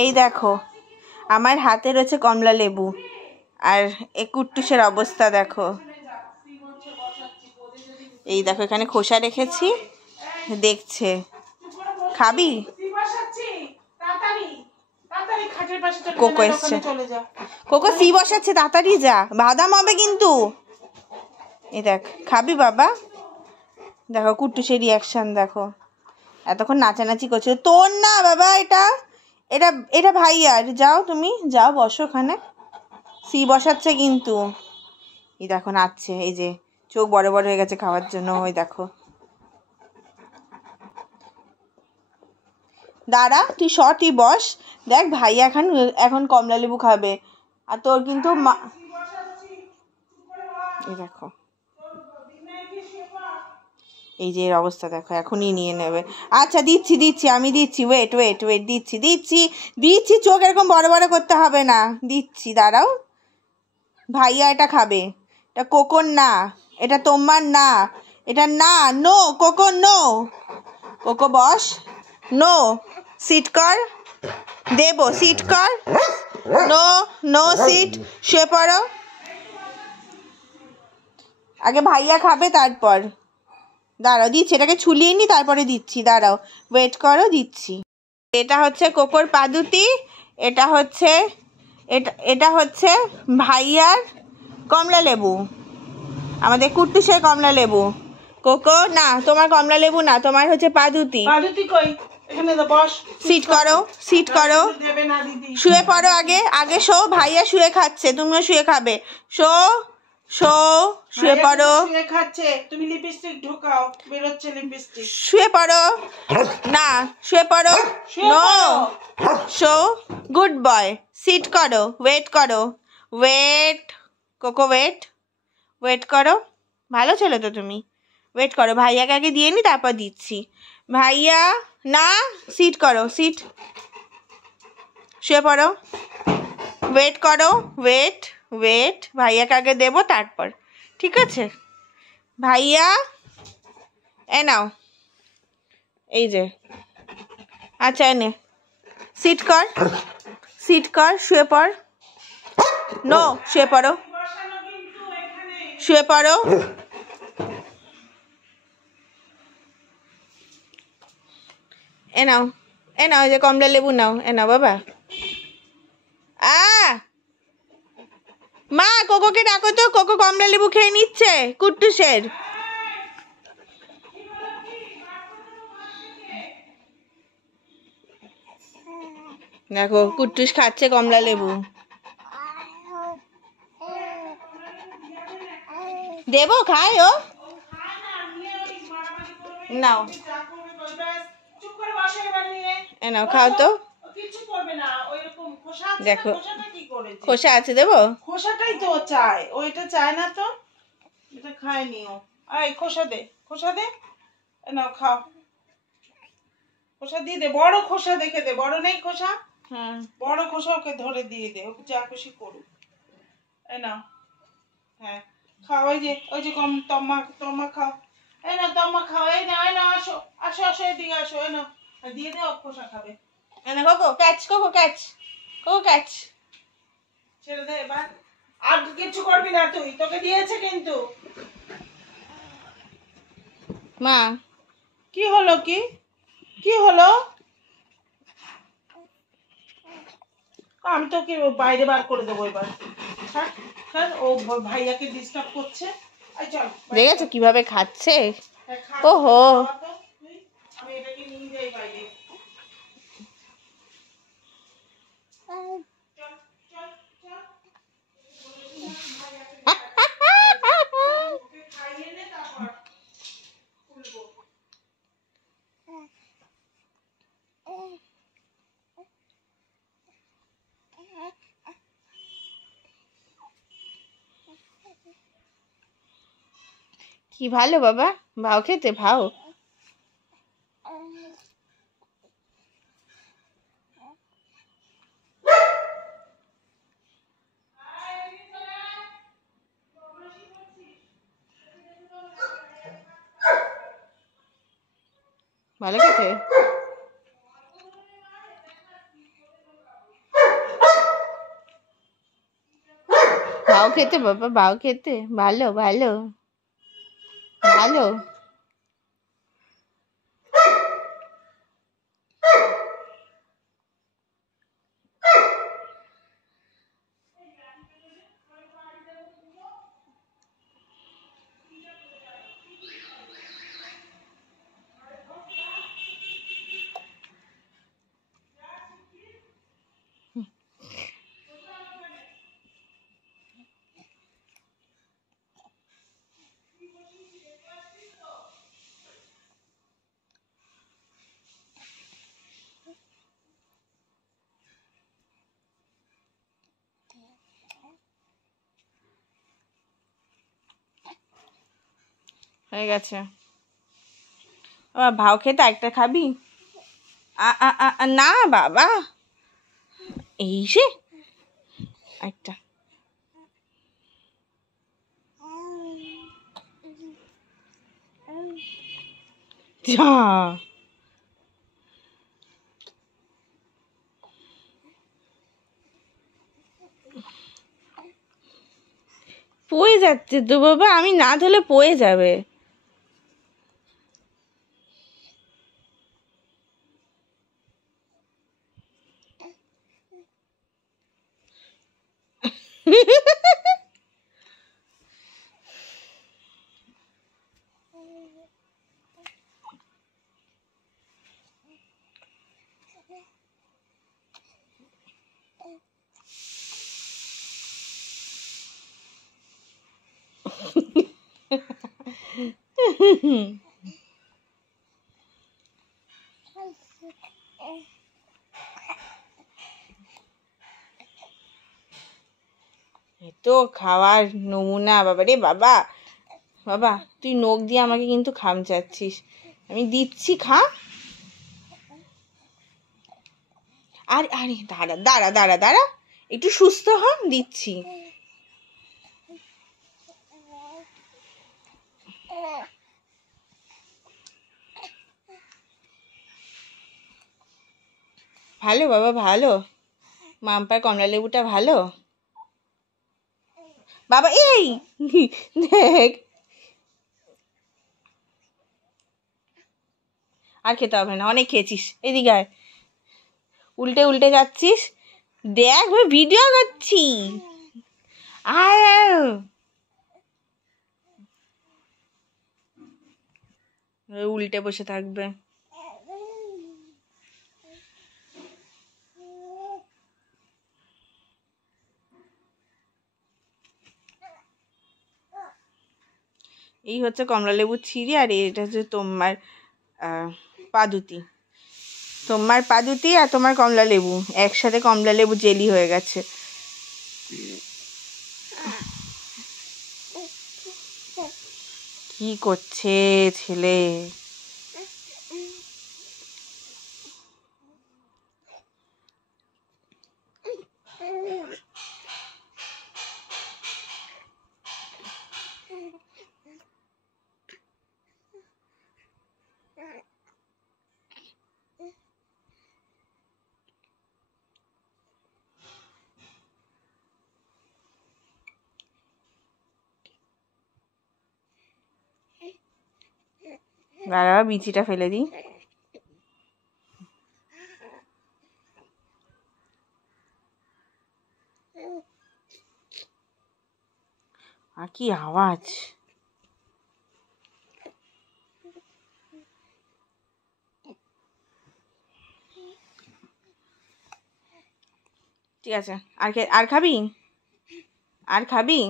এই দেখো আমার হাতে রয়েছে কমলা লেবু, আর এই কুট্টুসের অবস্থা দেখো। এই দেখো এখানে খোসা রেখেছি, দেখছে। খাবি? কোকো এসছে, কোকো সি বসাচ্ছে, তাড়াতাড়ি যা, বাদাম হবে কিন্তু। এই দেখ, খাবি বাবা? দেখো কুট্টুসের রিয়াকশন দেখো, এতক্ষণ নাচানাচি করছে। তোর না বাবা, এটা এটা এটা ভাইয়ার। যাও তুমি, যাও বসো ওখানে। সি বসাচ্ছে কিন্তু। এই দেখো নাচছে, এই যে চোখ বড় বড় হয়ে গেছে খাওয়ার জন্য। ওই দেখো, দাঁড়া তুই তুই বস। দেখ ভাইয়া এখন কমলা লেবু খাবে, আর তোর কিন্তু এই দেখো, এই যে এর অবস্থা দেখো, এখনই নিয়ে নেবে। আচ্ছা দিচ্ছি দিচ্ছি, আমি দিচ্ছি, ওয়েট ওয়েট ওয়েট, দিচ্ছি দিচ্ছি দিচ্ছি, চোখ এরকম বড় বড় করতে হবে না, দিচ্ছি দাঁড়াও। ভাইয়া এটা খাবে, এটা কোকোর না, এটা তোমার না, এটা না, নো কোকো, নো কোকো বস, নো সিট কর, দেবো সিট কর, নো নো সিট, শুয়ে পড়ো। আগে ভাইয়া খাবে তারপর, দাঁড়াও দিচ্ছি, এটাকে ছুলিয়ে নি তারপরে দিচ্ছি, দাঁড়াও ওয়েট করো, দিচ্ছি। এটা হচ্ছে কোকোর পাদুতি, এটা হচ্ছে এটা হচ্ছে ভাইয়ার কমলা লেবু, আমাদের কুট্টুসের কমলা লেবু। কোকো না, তোমার কমলা লেবু না, তোমার হচ্ছে পাদুতি। পাদুতি কই? এখানে তো বস, সিট করো, সিট করো, শুয়ে পড়ো। আগে আগে শো, ভাইয়া শুয়ে খাচ্ছে, তুমিও শুয়ে খাবে। শো শো, শুয়ে পড়ো। শুয়ে খাচ্ছে, তুমি লিপস্টিক ঢোকাও, বের হচ্ছে লিপস্টিক। শুয়ে পড়ো না, শুয়ে পড়ো, no show, good boy. Sit করো, ওয়েট করো, ওয়েট কোকো, ওয়েট ওয়েট করো, ভালো ছেলে তো তুমি, ওয়েট করো। ভাইয়াকে আগে দিয়ে নি তারপর দিচ্ছি। ভাইয়া না, সিট করো, সিট, শুয়ে পড়ো, ওয়েট করো, ওয়েট ওয়েট, ভাইয়াকে আগে দেবো তারপর, ঠিক আছে? ভাইয়া এ নাও, এই যে, আচ্ছা এনে সিট কর, সিট কর, শুয়ে পড়, নো শুয়ে পড়ো, শুয়ে পড়ো। এ নাও, এ নাও, এই যে কমলা লেবু নাও, এ নাও বাবা। মা কোকোকে ডাকো তো, কোকো কমলা লেবু খেয়ে নিচ্ছে কুট্টুসের। দেখো কুট্টুস খাচ্ছে কমলা লেবু, দেবো খায় ও, নাও এ নাও খাও তো। দেখো খোসা আছে, দেবো? খোসাটাই তো চায়, ও এটা চায় না তো, এটা খায়নি ও। এই খোসা দে, খোসা দে, নাও খাও, খোসা দিয়ে দে, বড় খোসা দেখে দে, বড় নেই খোসা? হ্যাঁ, বড় খোসা ওকে ধরে দিয়ে দে, ওকে যা খুশি করুক। এই নাও, হ্যাঁ খাও, ওই যে কম তম্মা, তম্মা খাও, এই না তম্মা খাও, এই না আসো আসো আসো, এদিকে আসো, এই না দিয়ে দে, খোসা খাবে। এই না cocoa catch, cocoa catch, cocoa catch. ছেড়ে দে এবার, আর কিছু করবি না তুই, তোকে দিয়েছে কিন্তু। মা কি হলো, কি কি হলো? আমি তোকে বাইরে বার করে দেবো এবার, ছাড়, ও ভাইয়াকে ডিস্টার্ব করছে। চল, দেখেছো কিভাবে খাচ্ছে? ওহো, ওহো, আমি এটাকে নিয়ে যাই বাইরে। কি ভালো বাবা, ভাও খেতে, ভাও। ভালো খেতে। ভাও খেতে বাবা, ভাও খেতে ভালো ভালো ভালো। হয়ে গেছে। ভাও খেতে একটা খাবি? না বাবা, এই সে একটা। যা পড়ে যাচ্ছে তো বাবা, আমি না ধরলে পড়ে যাবে। তো খাওয়ার নমুনা বাবা রে বাবা। বাবা তুই নখ দিয়ে আমাকে কিন্তু খামচাচ্ছিস, আমি দিচ্ছি খা। আরে আরে দাঁড়া দাঁড়া দাঁড়া দাঁড়া, একটু সুস্থ হ, দিচ্ছি। ভালো বাবা ভালো, মাম্পার কমলা লেবুটা ভালো বাবা। এই দেখ, আর খেতে হবে না, অনেক খেয়েছিস। এদিকে আয়, উল্টে উল্টে যাচ্ছিস, দেখ ভিডিও করছি। আর উল্টে বসে থাকবে। এই হচ্ছে কমলা লেবুর ছিঁড়ি, আর এটা হচ্ছে তোমার পাদুতি। তোমার পাদুতি আর তোমার কমলা লেবু একসাথে কমলা লেবু জেলি হয়ে গেছে। কি করছে ছেলে? দাঁড়া বিচিটা ফেলে দিই। আর কি আওয়াজ! ঠিক আছে, আর খাবি? আর খাবি?